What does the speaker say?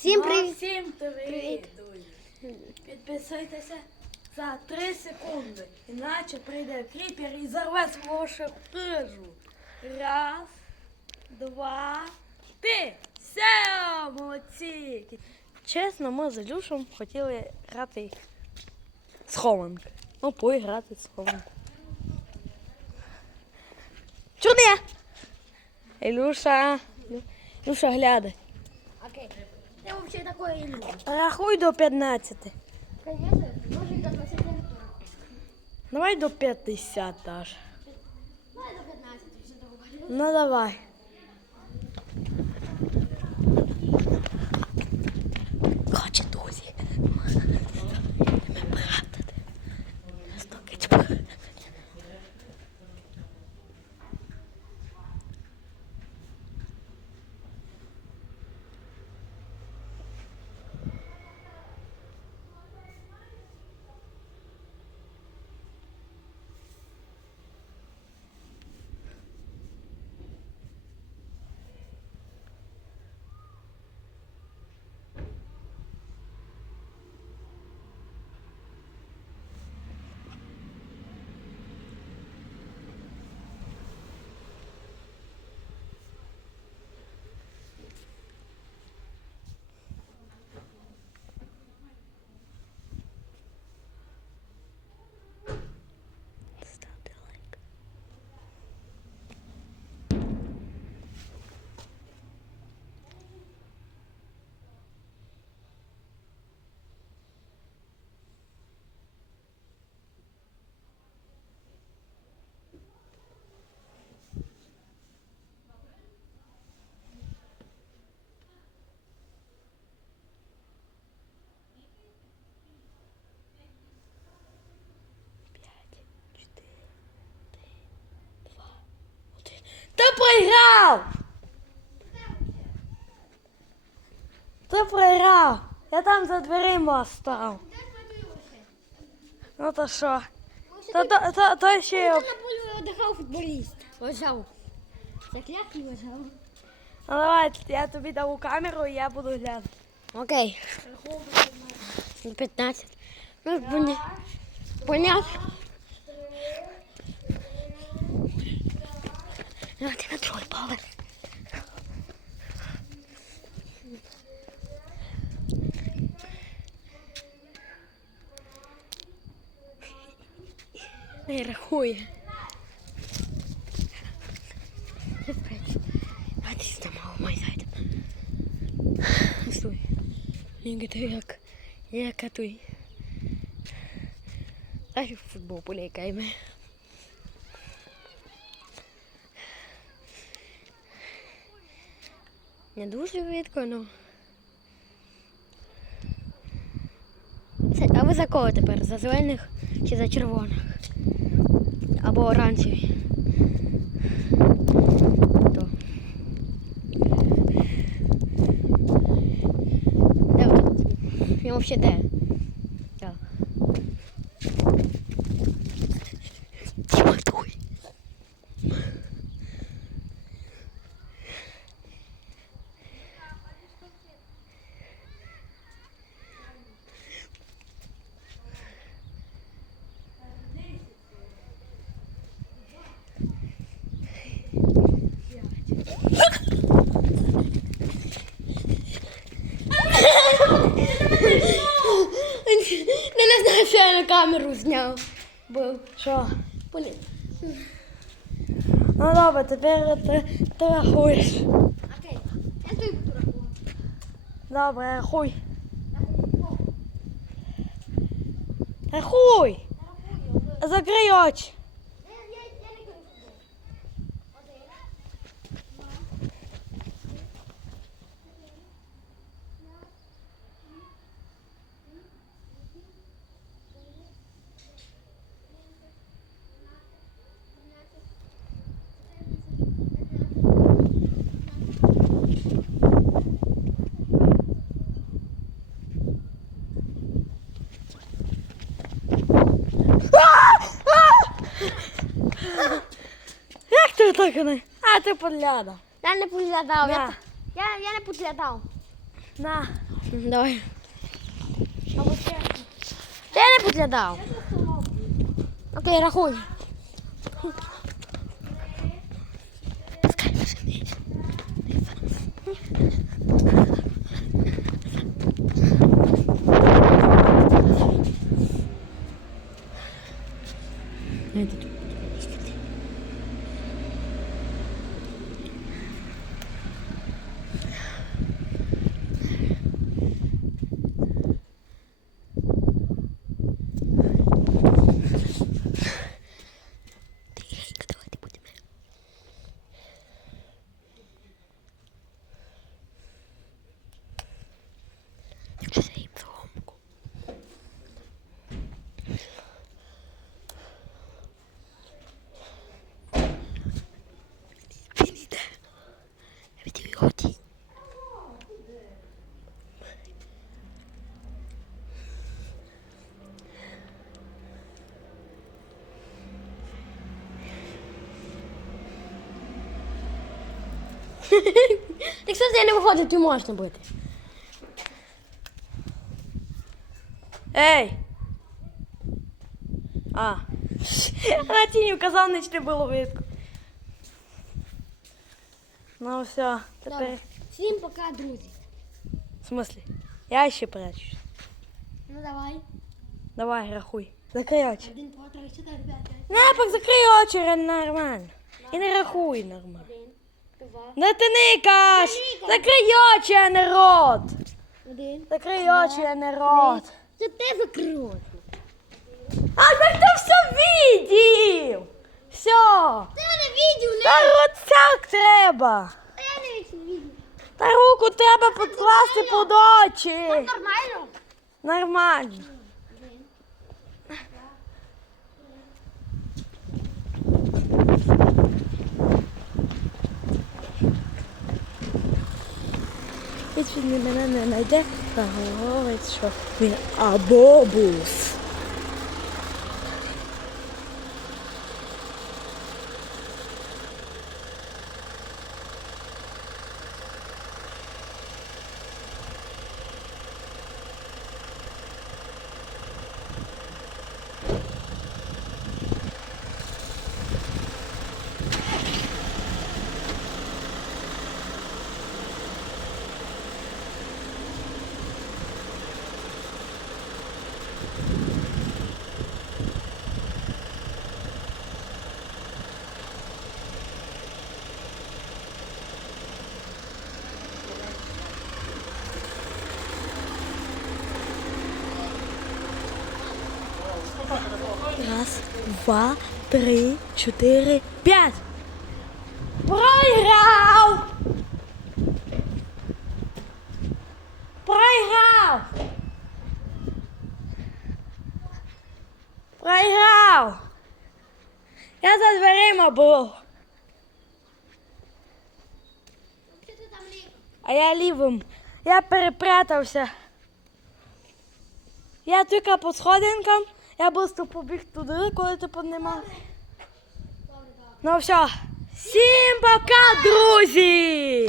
Всім Ну, привіт! Всім привіт. Підписуйтеся за 3 секунди, іначе прийде кріпер і зарве вашу хижу. Раз, два, три. Все, молодці. Чесно, ми з Ілюшем хотіли грати схованки. Ну, поіграти схованки. Чуди! Ілюша. Ілюша, глядай. Окей. Ти взагалі такое і любиш. Рахуй до 15. Конечно, може і до 20 Давай до 50 аж. Давай до 15 вже довго. Ну давай. Ти проіграв! Ти! Я там за дверима став. Ну то що? То, то, то, то ще... полі віддихав футболіст. Лежав. Заклятий лежав. Ну давай, я тобі дам камеру і я буду глядати. Окей. 15. Ну, поня... понятно. Ну, ти на другий поверх. Не рахує. А ти знімав мой сайт. Стой. Ні, ти як... Як той. Дай в футбол полікаємо. Не дуже видко, ну. Це, а ви за кого тепер? За зелених чи за червоних? Або оранжеві? То. Де ви взагалі де? Так. Тіматуй. Не, не я на камеру зняв. Був. Що? Блін. Ну добре, тепер ти, ти рахуєш. Окей. Я тобі буду. Добре, рахуй. Рахуй! Закрий очі. Ти так не? А ти поглядав. Я не підглядав. Я, я, я не поглядав. На. Давай. Або ще. Я не підглядав. Окей, рахуй. Якщо неї не виходить, ти можна бити. Ей! А. На тіні вказав, не чи було видко. Ну все, тепер. Всім пока, друзі. В смислі? Я ще прячусь. Ну давай. Давай, рахуй. Закрий очі. Один, два, три, чотири, п'ять, п'ять. Не, пак закрий очі нормально. І не рахуй нормально. Один, два, Не ти никаш! Закрий очі, а не рот! один. Закрий очі, а не рот. Це ти закрив. А так ти все видів! Все! Ти мене відео Та от так треба! Я не відео. Та руку треба покласти під очі. Нормально? Нормально. Він мене не знайде, то говорить, що він абобус. Раз, два, три, чотири, п'ять. Проіграв! Проіграв! Проіграв! Я за дверима був, а я лівим. Я перепрятався. Я тільки по сходинкам, я просто побіг туди, коли ти піднімав. Ну все. Всім пока, друзі!